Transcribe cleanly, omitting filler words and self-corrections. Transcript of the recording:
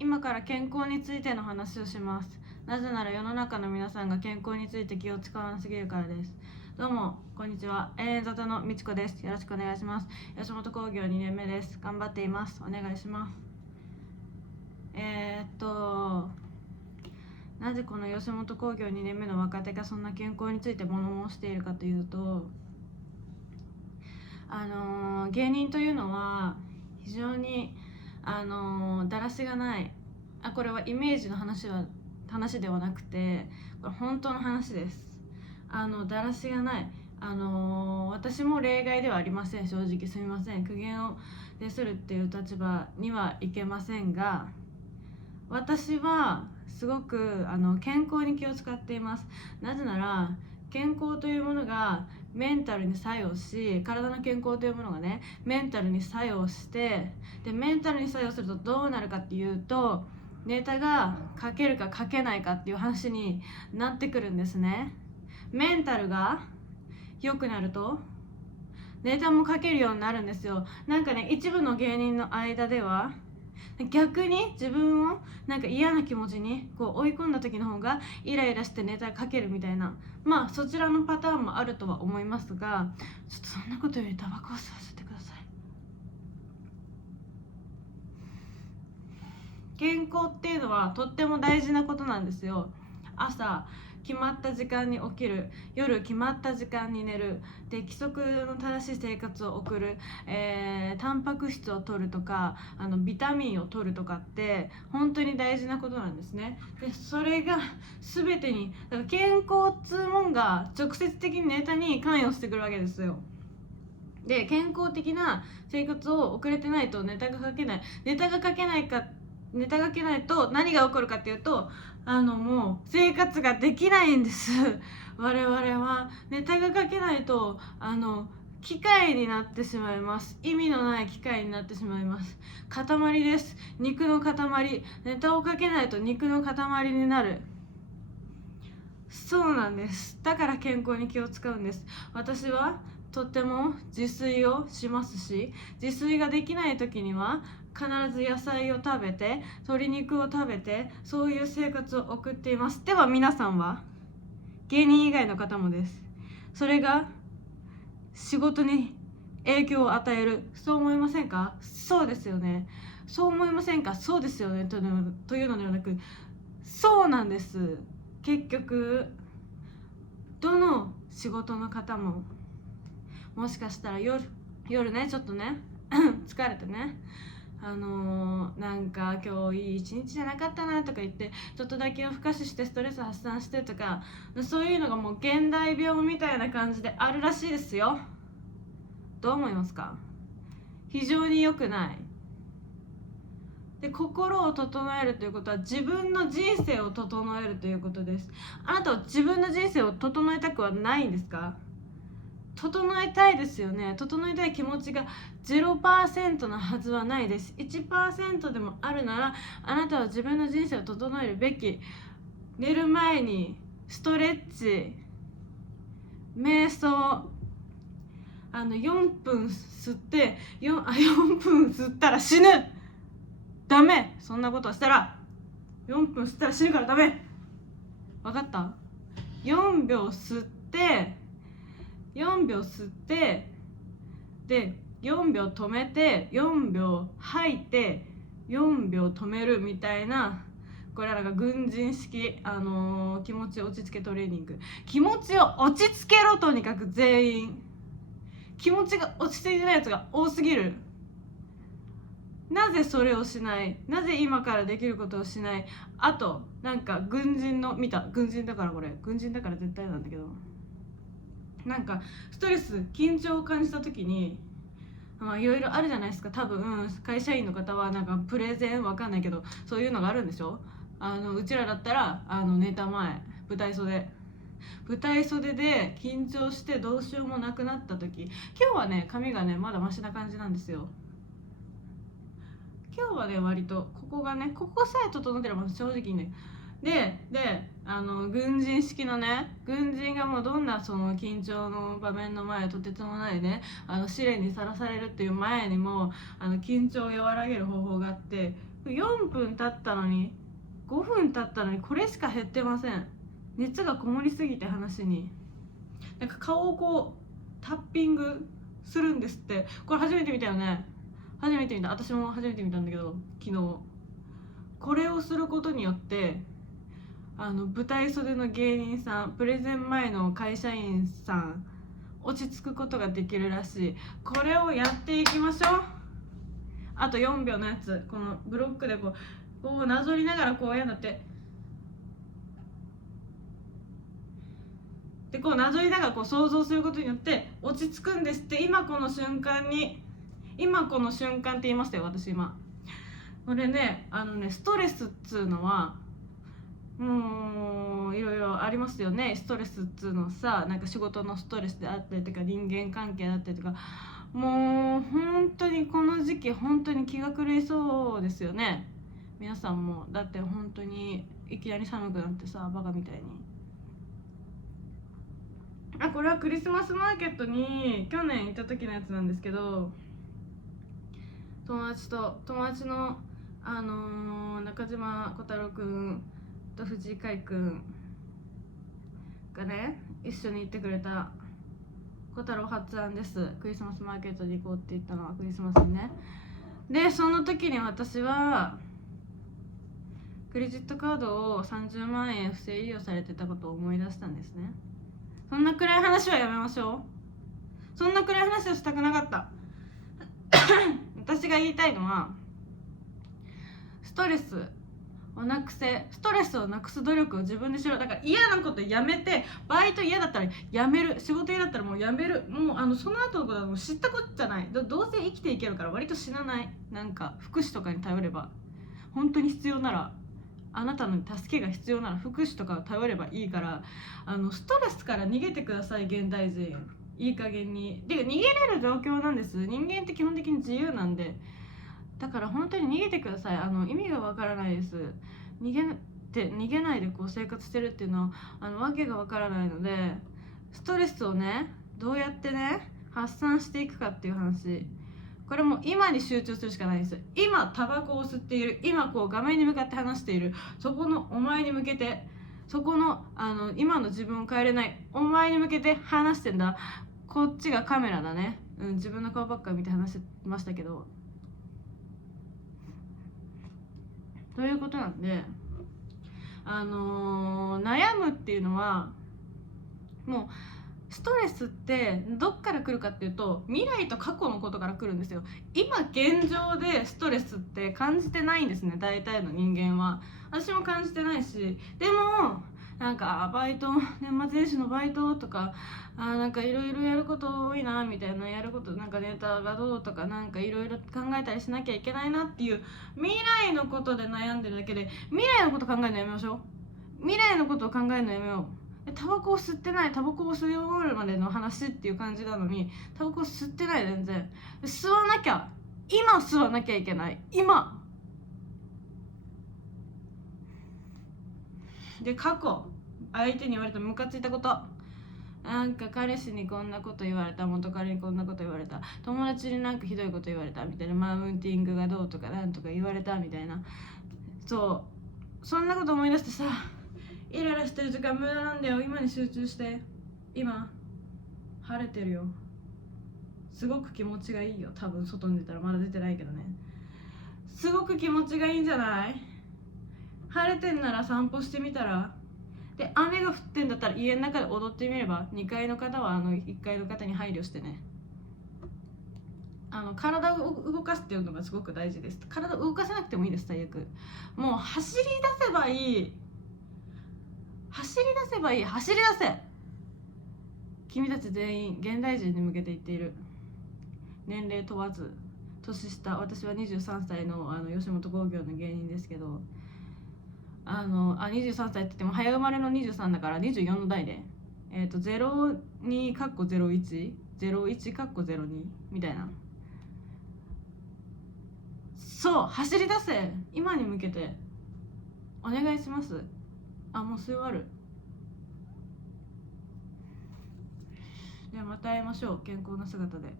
今から健康についての話をします。なぜなら世の中の皆さんが健康について気を使わなすぎるからです。どうもこんにちは、永遠里のみちこです。よろしくお願いします。吉本興業2年目です。頑張っています。お願いします。なぜこの吉本興業2年目の若手がそんな健康について物申しているかというと、芸人というのは非常にだらしがない。これはイメージの話ではなくて、これ本当の話です。だらしがない。私も例外ではありません。正直すみません。苦言を呈するっていう立場にはいけませんが、私はすごく健康に気を使っています。なぜなら健康というものがメンタルに作用し、体の健康というものがねメンタルに作用して、でメンタルに作用するとどうなるかっていうと、ネタが書けるか書けないかっていう話になってくるんですね。メンタルが良くなるとネタも書けるようになるんですよ。なんかね、一部の芸人の間では逆に自分をなんか嫌な気持ちにこう追い込んだ時の方がイライラしてネタ書けるみたいな、そちらのパターンもあるとは思いますが、ちょっとそんなことよりタバコを吸わせてください。健康っていうのはとっても大事なことなんですよ。朝決まった時間に起きる、夜決まった時間に寝る、で規則の正しい生活を送る、タンパク質を摂るとかビタミンを摂るとかって本当に大事なことなんですね。でそれが全てに、だから健康っつうもんが直接的にネタに関与してくるわけですよ。で健康的な生活を送れてないとネタが書けない。ネタが書けないと何が起こるかっていうと、もう生活ができないんです。我々はネタが書けないと機械になってしまいます。意味のない機械になってしまいます。塊です。肉の塊。ネタを書けないと肉の塊になる。そうなんです。だから健康に気を使うんです。私はとっても自炊をしますし、自炊ができない時には必ず野菜を食べて、鶏肉を食べて、そういう生活を送っています。では皆さんは、芸人以外の方もです。それが仕事に影響を与える。そう思いませんか？そうですよね。そう思いませんか？そうですよね。というのではなく、そうなんです。結局どの仕事の方も、もしかしたら夜ねちょっとね疲れてね、なんか今日いい一日じゃなかったなとか言ってちょっとだけ夜更かししてストレス発散してとか、そういうのがもう現代病みたいな感じであるらしいですよ。どう思いますか？非常に良くない。で心を整えるということは自分の人生を整えるということです。あなたは自分の人生を整えたくはないんですか？整えたいですよね。整えたい気持ちが 0% なはずはないです。 1% でもあるなら、あなたは自分の人生を整えるべき。寝る前にストレッチ、瞑想、4分吸って4分吸ったら死ぬ。ダメ。そんなことしたら4分吸ったら死ぬからダメ。分かった？ 4 秒吸ってで4秒止めて4秒吐いて4秒止めるみたいな、これはなんか軍人式、気持ち落ち着けトレーニング。気持ちを落ち着けろ。とにかく全員気持ちが落ち着いてないやつが多すぎる。なぜそれをしない？なぜ今からできることをしない？あとなんか軍人だから、これ軍人だから絶対なんだけど、なんかストレス緊張を感じた時にいろいろあるじゃないですか。多分会社員の方はなんかプレゼンわかんないけどそういうのがあるんでしょ。うちらだったらネタ前舞台袖で緊張してどうしようもなくなった時、今日はね髪がねまだマシな感じなんですよ。今日はね割とここさえ整ってれば正直ね。で軍人式のね、軍人がもうどんなその緊張の場面の前でとてつもないね試練にさらされるっていう前にも緊張を和らげる方法があって、4分経ったのに5分経ったのにこれしか減ってません。熱がこもりすぎて話になんか顔をこうタッピングするんですって。これ初めて見たよね。初めて見た。私も初めて見たんだけど、昨日これをすることによって舞台袖の芸人さん、プレゼン前の会社員さん落ち着くことができるらしい。これをやっていきましょう。あと4秒のやつ、このブロックでこうなぞりながらこうやるんだって。でこうなぞりながらこう想像することによって落ち着くんですって。今この瞬間に、今この瞬間って言いましたよ私今。これね、ストレスっつうのはもういろいろありますよね。ストレスっつうのさ、なんか仕事のストレスであったりとか人間関係だったりとか、もう本当にこの時期本当に気が狂いそうですよね皆さんも。だって本当にいきなり寒くなってさ、バカみたいに。これはクリスマスマーケットに去年行った時のやつなんですけど、友達の中島小太郎くんと藤井海くんがね一緒に行ってくれた小太郎発案です。クリスマスマーケットに行こうって言ったのはクリスマスにね。でその時に私はクレジットカードを30万円不正利用されてたことを思い出したんですね。そんな暗い話はやめましょう。そんな暗い話をしたくなかった私が言いたいのは、ストレスをなくす努力を自分でしろ。だから嫌なことやめて、バイト嫌だったらやめる、仕事嫌だったらもうやめる。もうその後のことはもう知ったことじゃない。どうせ生きていけるから割と死なない。なんか福祉とかに頼れば、本当に必要なら、あなたの助けが必要なら福祉とかを頼ればいいから、ストレスから逃げてください現代人。いい加減に。で逃げれる状況なんです。人間って基本的に自由なんで。だから本当に逃げてください。意味がわからないです。逃げないでこう生活してるっていうのはわけがわからないので、ストレスをねどうやってね発散していくかっていう話。これも今に集中するしかないです。今タバコを吸っている、今こう画面に向かって話している、そこのお前に向けて、そこの今の自分を変えれないお前に向けて話してんだ。こっちがカメラだね。自分の顔ばっか見て話してましたけど、ということなんで、悩むっていうのはもう、ストレスってどっから来るかっていうと、未来と過去のことから来るんですよ。今現状でストレスって感じてないんですね、大体の人間は。私も感じてないし、でもなんかバイト、年末年始のバイトとか、なんかいろいろやること多いなみたいな、やることなんかネタがどうとか、なんかいろいろ考えたりしなきゃいけないなっていう未来のことで悩んでるだけで、未来のこと考えるのやめましょう。未来のことを考えるのやめよう。タバコを吸ってない、タバコを吸い終わるまでの話っていう感じなのに、タバコを吸ってない。全然吸わなきゃ、今吸わなきゃいけない。今で、過去相手に言われたムカついたこと、なんか彼氏にこんなこと言われた、元彼にこんなこと言われた、友達になんかひどいこと言われたみたいな、マウンティングがどうとかなんとか言われたみたいな、そんなこと思い出してさ、イライラしてる時間無駄なんだよ。今に集中して。今晴れてるよ。すごく気持ちがいいよ。多分外に出たら、まだ出てないけどね。すごく気持ちがいいんじゃない？晴れてんなら散歩してみたら。で雨が降ってんだったら家の中で踊ってみれば。2階の方は1階の方に配慮してね。体を動かすっていうのがすごく大事です。体を動かせなくてもいいです。最悪もう走り出せばいい。走り出せ。君たち全員現代人に向けて言っている。年齢問わず、年下、私は23歳の吉本興業の芸人ですけど、23歳って言っても早生まれの23だから24の代で、02かっこ01、01かっこ02みたいな。そう、走り出せ。今に向けてお願いします。もう吸い終わる。ではまた会いましょう。健康な姿で。